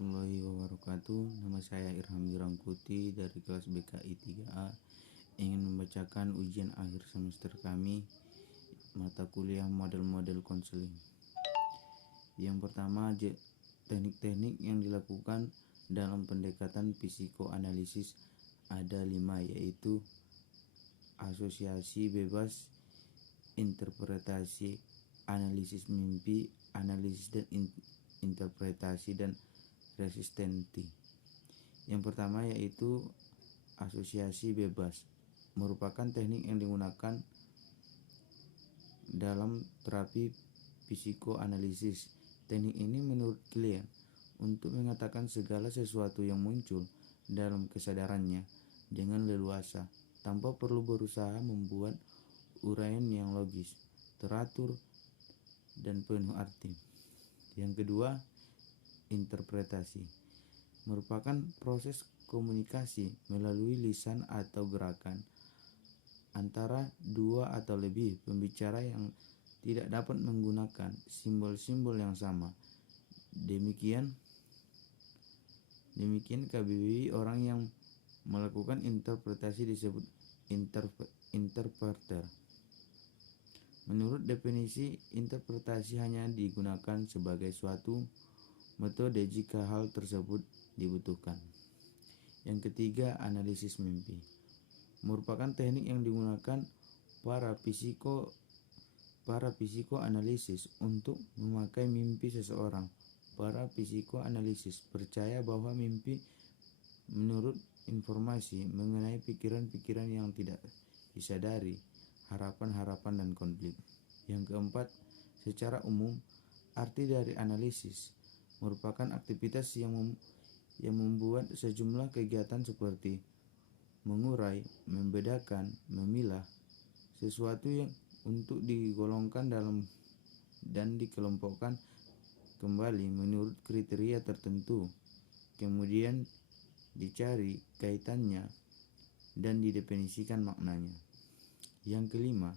warahmatullahi wabarakatuh. Nama saya Irham Wirangkuti dari kelas BKI 3A. Ingin membacakan ujian akhir semester kami, mata kuliah model-model konseling. Yang pertama, teknik-teknik yang dilakukan dalam pendekatan psikoanalisis ada 5, yaitu asosiasi bebas, interpretasi, analisis mimpi, analisis dan interpretasi, dan resistensi. Yang pertama yaitu asosiasi bebas, merupakan teknik yang digunakan dalam terapi psikoanalisis. Teknik ini menurut klien untuk mengatakan segala sesuatu yang muncul dalam kesadarannya dengan leluasa tanpa perlu berusaha membuat uraian yang logis, teratur, dan penuh arti. Yang kedua, interpretasi, merupakan proses komunikasi melalui lisan atau gerakan antara dua atau lebih pembicara yang tidak dapat menggunakan simbol-simbol yang sama. Demikian KBBI, orang yang melakukan interpretasi disebut interpreter. Menurut definisi, interpretasi hanya digunakan sebagai suatu metode jika hal tersebut dibutuhkan. Yang ketiga, analisis mimpi, merupakan teknik yang digunakan para psikoanalisis untuk memakai mimpi seseorang. Para psikoanalisis percaya bahwa mimpi menurut informasi mengenai pikiran-pikiran yang tidak disadari, harapan-harapan, dan konflik. Yang keempat, secara umum, arti dari analisis merupakan aktivitas yang membuat sejumlah kegiatan seperti mengurai, membedakan, memilah sesuatu yang untuk digolongkan dalam dan dikelompokkan kembali menurut kriteria tertentu, kemudian dicari kaitannya dan didefinisikan maknanya. Yang kelima,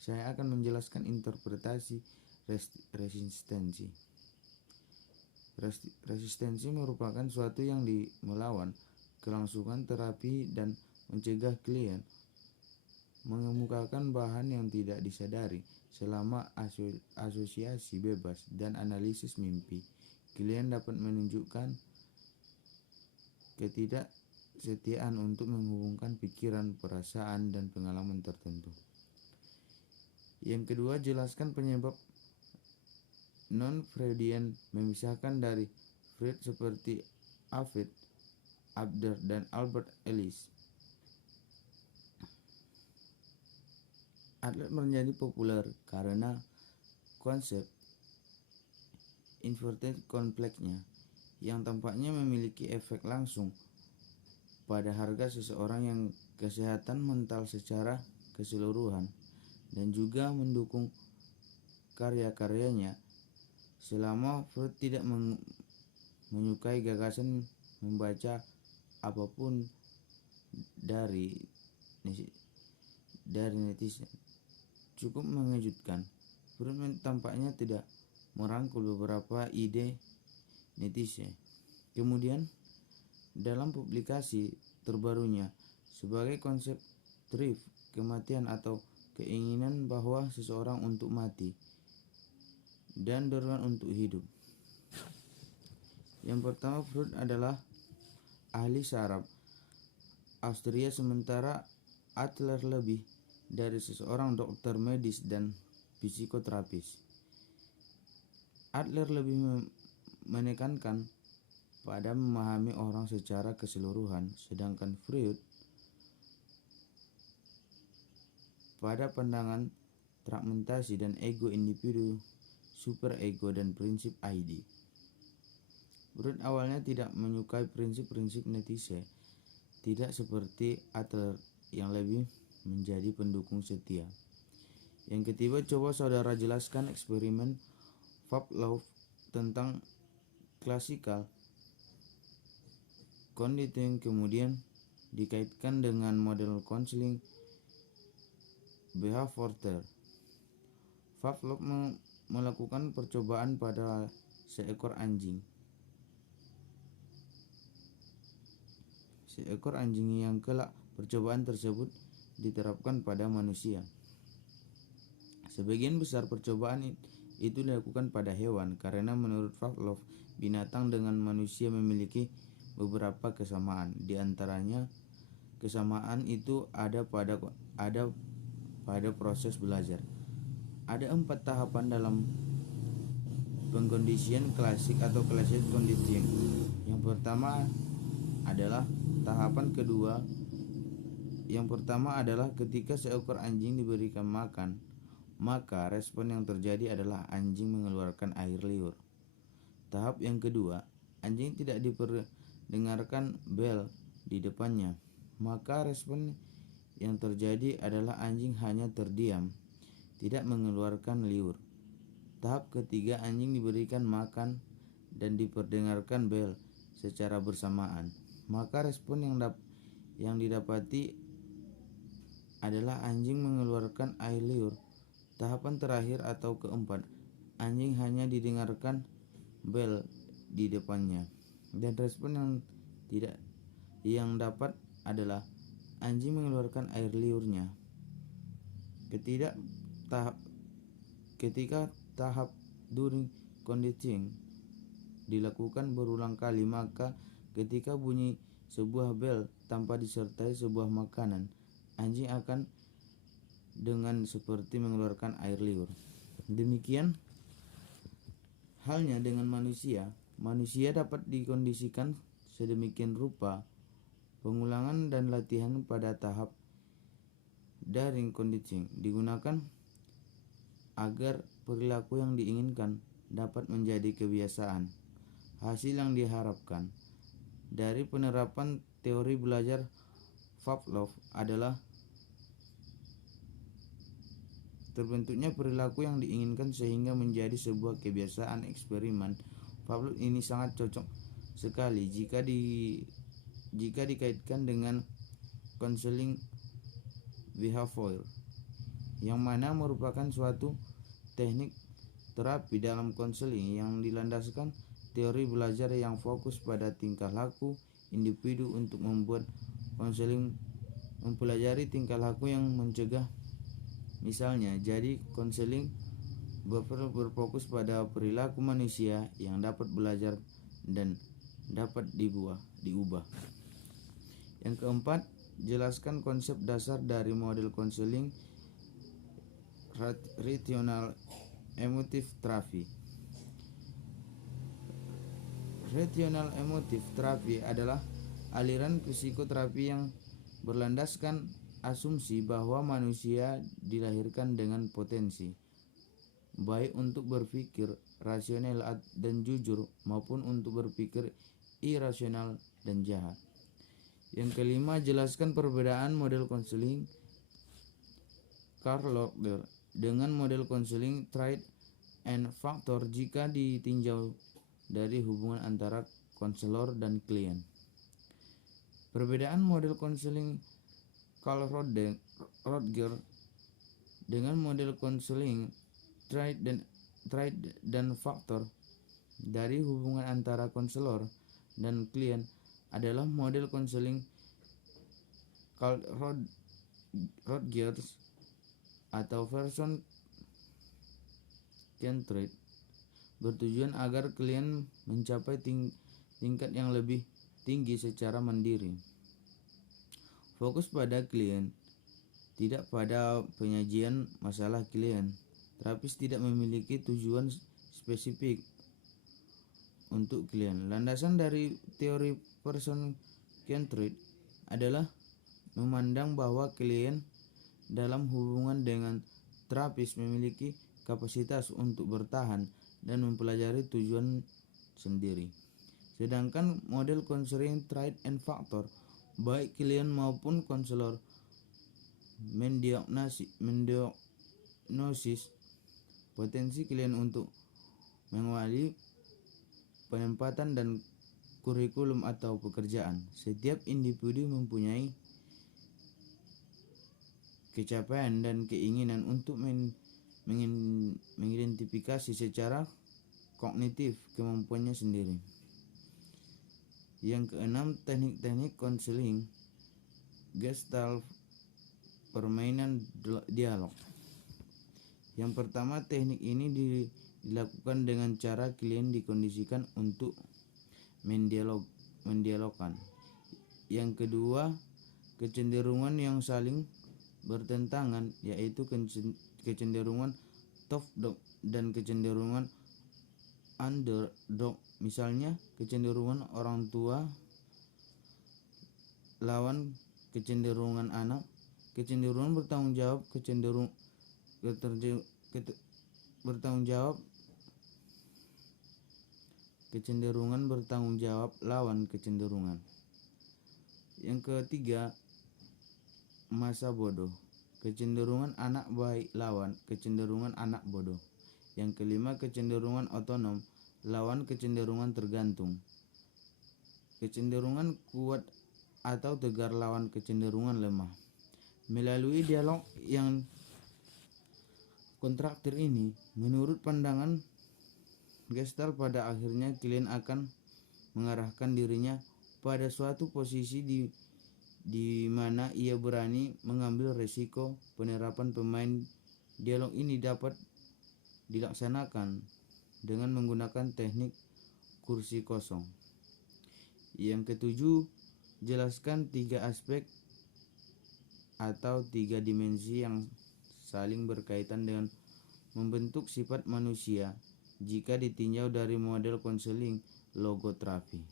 saya akan menjelaskan interpretasi resistensi. Resistensi merupakan suatu yang melawan kelangsungan terapi dan mencegah klien mengemukakan bahan yang tidak disadari. Selama asosiasi bebas dan analisis mimpi, klien dapat menunjukkan ketidaksetiaan untuk menghubungkan pikiran, perasaan, dan pengalaman tertentu. Yang kedua, jelaskan penyebab non-Freudian, memisahkan dari Freud seperti Arvid, Adler, dan Albert Ellis. Adler menjadi populer karena konsep inverted kompleksnya yang tampaknya memiliki efek langsung pada harga seseorang yang kesehatan mental secara keseluruhan, dan juga mendukung karya-karyanya. Selama Freud tidak menyukai gagasan membaca apapun dari netizen, cukup mengejutkan, Freud tampaknya tidak merangkul beberapa ide netizen. Kemudian dalam publikasi terbarunya sebagai konsep drive, kematian atau keinginan bahwa seseorang untuk mati dan dorongan untuk hidup. Yang pertama, Freud adalah ahli saraf Austria, sementara Adler lebih dari seseorang dokter medis dan psikoterapis. Adler lebih menekankan pada memahami orang secara keseluruhan, sedangkan Freud pada pandangan fragmentasi dan ego individu, superego, dan prinsip ID. Freud awalnya tidak menyukai prinsip-prinsip netizen, tidak seperti Adler yang lebih menjadi pendukung setia. Yang ketiga, coba saudara jelaskan eksperimen Pavlov tentang klasikal conditioning, kemudian dikaitkan dengan model konseling behavior. Pavlov melakukan percobaan pada seekor anjing. seekor anjing yang kelak percobaan tersebut diterapkan pada manusia. Sebagian besar percobaan itu dilakukan pada hewan karena menurut Pavlov, binatang dengan manusia memiliki beberapa kesamaan. Di antaranya kesamaan itu ada pada proses belajar. Ada 4 tahapan dalam pengkondisian klasik atau classic conditioning. Yang pertama adalah ketika seekor anjing diberikan makan, maka respon yang terjadi adalah anjing mengeluarkan air liur. Tahap yang kedua, anjing tidak diperdengarkan bel di depannya, maka respon yang terjadi adalah anjing hanya terdiam, tidak mengeluarkan liur. Tahap ketiga, anjing diberikan makan dan diperdengarkan bel secara bersamaan, maka respon yang didapati adalah anjing mengeluarkan air liur. Tahapan terakhir atau keempat, anjing hanya didengarkan bel di depannya, dan respon yang dapat adalah anjing mengeluarkan air liurnya. Ketika tahap during conditioning dilakukan berulang kali, maka ketika bunyi sebuah bel tanpa disertai sebuah makanan, anjing akan dengan seperti mengeluarkan air liur. Demikian halnya dengan manusia. Manusia dapat dikondisikan sedemikian rupa. Pengulangan dan latihan pada tahap during conditioning digunakan agar perilaku yang diinginkan dapat menjadi kebiasaan. Hasil yang diharapkan dari penerapan teori belajar Pavlov adalah terbentuknya perilaku yang diinginkan sehingga menjadi sebuah kebiasaan. Eksperimen Pavlov ini sangat cocok sekali jika dikaitkan dengan konseling behavior, yang mana merupakan suatu teknik terapi dalam konseling yang dilandaskan teori belajar yang fokus pada tingkah laku individu untuk membuat konseling mempelajari tingkah laku yang mencegah. Misalnya, jadi konseling berfokus pada perilaku manusia yang dapat belajar dan dapat diubah. Yang keempat, jelaskan konsep dasar dari model konseling rational emotive therapy. Rational emotive therapy adalah aliran psikoterapi yang berlandaskan asumsi bahwa manusia dilahirkan dengan potensi, baik untuk berpikir rasional dan jujur maupun untuk berpikir irasional dan jahat. Yang kelima, jelaskan perbedaan model konseling Karl Lochner dengan model konseling Triad and Factor jika ditinjau dari hubungan antara konselor dan klien. Perbedaan model konseling Carl Rutger dengan model konseling Triad dan Factor dari hubungan antara konselor dan klien adalah model konseling Carl Rutgers atau person centered bertujuan agar klien mencapai tingkat yang lebih tinggi secara mandiri. Fokus pada klien, tidak pada penyajian masalah klien. Terapis tidak memiliki tujuan spesifik untuk klien. Landasan dari teori person centered adalah memandang bahwa klien dalam hubungan dengan terapis memiliki kapasitas untuk bertahan dan mempelajari tujuan sendiri. Sedangkan model konseling Triad and Factor, baik klien maupun konselor mendiagnosis potensi klien untuk menguasai penempatan dan kurikulum atau pekerjaan. Setiap individu mempunyai capaian dan keinginan untuk mengidentifikasi secara kognitif kemampuannya sendiri. Yang keenam, teknik-teknik konseling Gestalt, permainan dialog. Yang pertama, teknik ini dilakukan dengan cara klien dikondisikan untuk mendialogkan. Yang kedua, kecenderungan yang saling bertentangan, yaitu kecenderungan top dog dan kecenderungan underdog. Misalnya, kecenderungan orang tua lawan kecenderungan anak, kecenderungan bertanggung jawab, kecenderungan bertanggung jawab lawan kecenderungan. Yang ketiga, masa bodoh, kecenderungan anak baik lawan kecenderungan anak bodoh. Yang kelima, kecenderungan otonom lawan kecenderungan tergantung, kecenderungan kuat atau tegar lawan kecenderungan lemah. Melalui dialog yang kontraktif ini, menurut pandangan Gestalt, pada akhirnya klien akan mengarahkan dirinya pada suatu posisi di mana ia berani mengambil resiko. Penerapan pemain dialog ini dapat dilaksanakan dengan menggunakan teknik kursi kosong. Yang ketujuh, jelaskan 3 aspek atau 3 dimensi yang saling berkaitan dengan membentuk sifat manusia jika ditinjau dari model konseling logoterapi.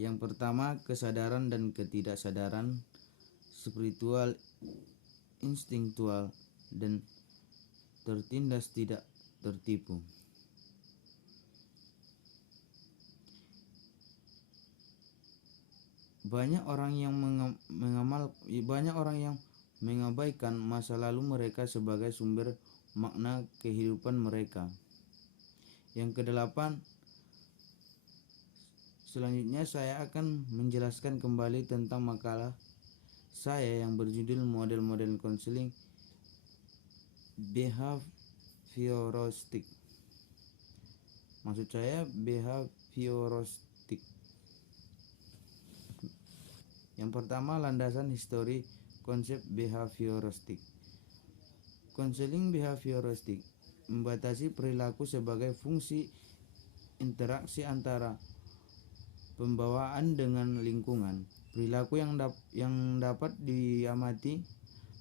Yang pertama, kesadaran dan ketidaksadaran, spiritual, instinktual, dan tertindas tidak tertipu. Banyak orang yang mengabaikan masa lalu mereka sebagai sumber makna kehidupan mereka. Yang kedelapan, selanjutnya saya akan menjelaskan kembali tentang makalah saya yang berjudul Model-model Konseling Behavioristik. Maksud saya behavioristik. Yang pertama, landasan histori konsep behavioristik. Konseling behavioristik membatasi perilaku sebagai fungsi interaksi antara pembawaan dengan lingkungan. Perilaku yang dapat diamati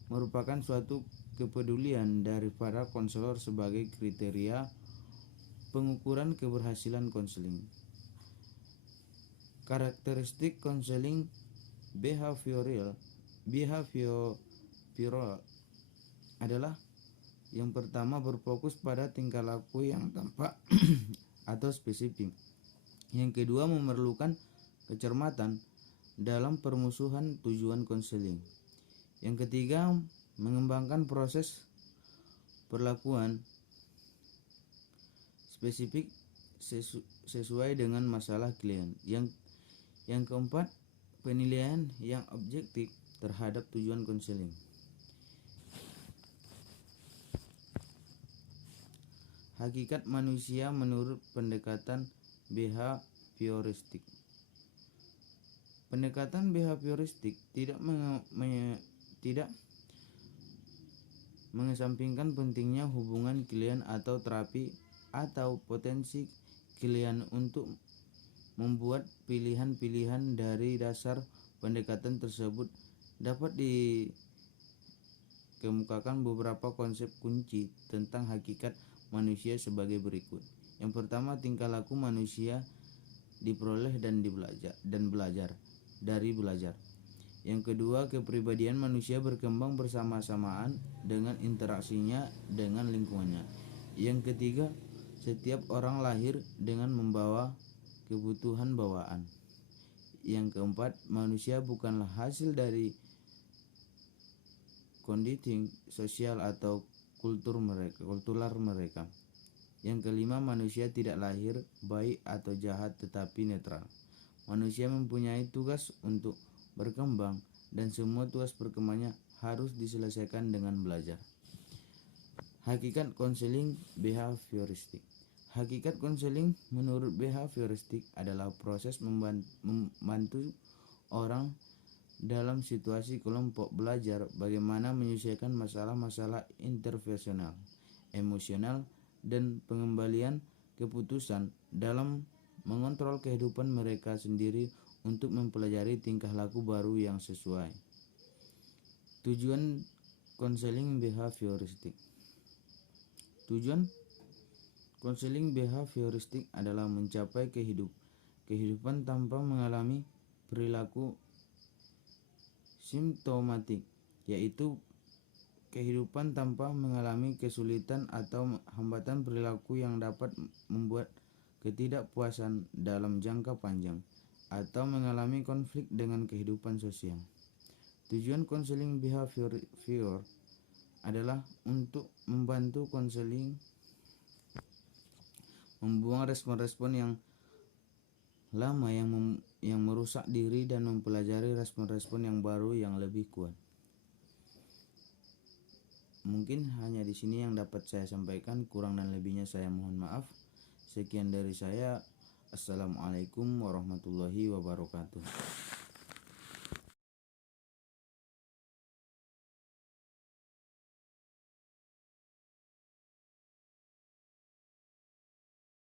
merupakan suatu kepedulian dari para konselor sebagai kriteria pengukuran keberhasilan konseling. Karakteristik konseling behavioral adalah: yang pertama, berfokus pada tingkah laku yang tampak atau spesifik. Yang kedua, memerlukan kecermatan dalam permusuhan tujuan konseling. Yang ketiga, mengembangkan proses perlakuan spesifik sesuai dengan masalah klien. Yang keempat, penilaian yang objektif terhadap tujuan konseling. Hakikat manusia menurut pendekatan behavioristik. Pendekatan behavioristik tidak mengesampingkan pentingnya hubungan klien atau terapi atau potensi klien untuk membuat pilihan-pilihan. Dari dasar pendekatan tersebut dapat dikemukakan beberapa konsep kunci tentang hakikat manusia sebagai berikut. Yang pertama, tingkah laku manusia diperoleh dan belajar dari belajar. Yang kedua, kepribadian manusia berkembang bersama-samaan dengan interaksinya dengan lingkungannya. Yang ketiga, setiap orang lahir dengan membawa kebutuhan bawaan. Yang keempat, manusia bukanlah hasil dari conditioning sosial atau kultural mereka. Yang kelima, manusia tidak lahir baik atau jahat tetapi netral. Manusia mempunyai tugas untuk berkembang dan semua tugas berkembangnya harus diselesaikan dengan belajar. Hakikat konseling behavioristik. Hakikat konseling menurut behavioristik adalah proses membantu orang dalam situasi kelompok belajar bagaimana menyelesaikan masalah-masalah interpersonal, emosional, dan pengembalian keputusan dalam mengontrol kehidupan mereka sendiri untuk mempelajari tingkah laku baru yang sesuai. Tujuan konseling behavioristik. Tujuan konseling behavioristik adalah mencapai kehidupan tanpa mengalami perilaku simptomatik, yaitu kehidupan tanpa mengalami kesulitan atau hambatan perilaku yang dapat membuat ketidakpuasan dalam jangka panjang atau mengalami konflik dengan kehidupan sosial. Tujuan konseling behavior adalah untuk membantu konseling membuang respon-respon yang lama yang merusak diri dan mempelajari respon-respon yang baru yang lebih kuat. Mungkin hanya di sini yang dapat saya sampaikan, kurang dan lebihnya saya mohon maaf. Sekian dari saya. Assalamualaikum warahmatullahi wabarakatuh.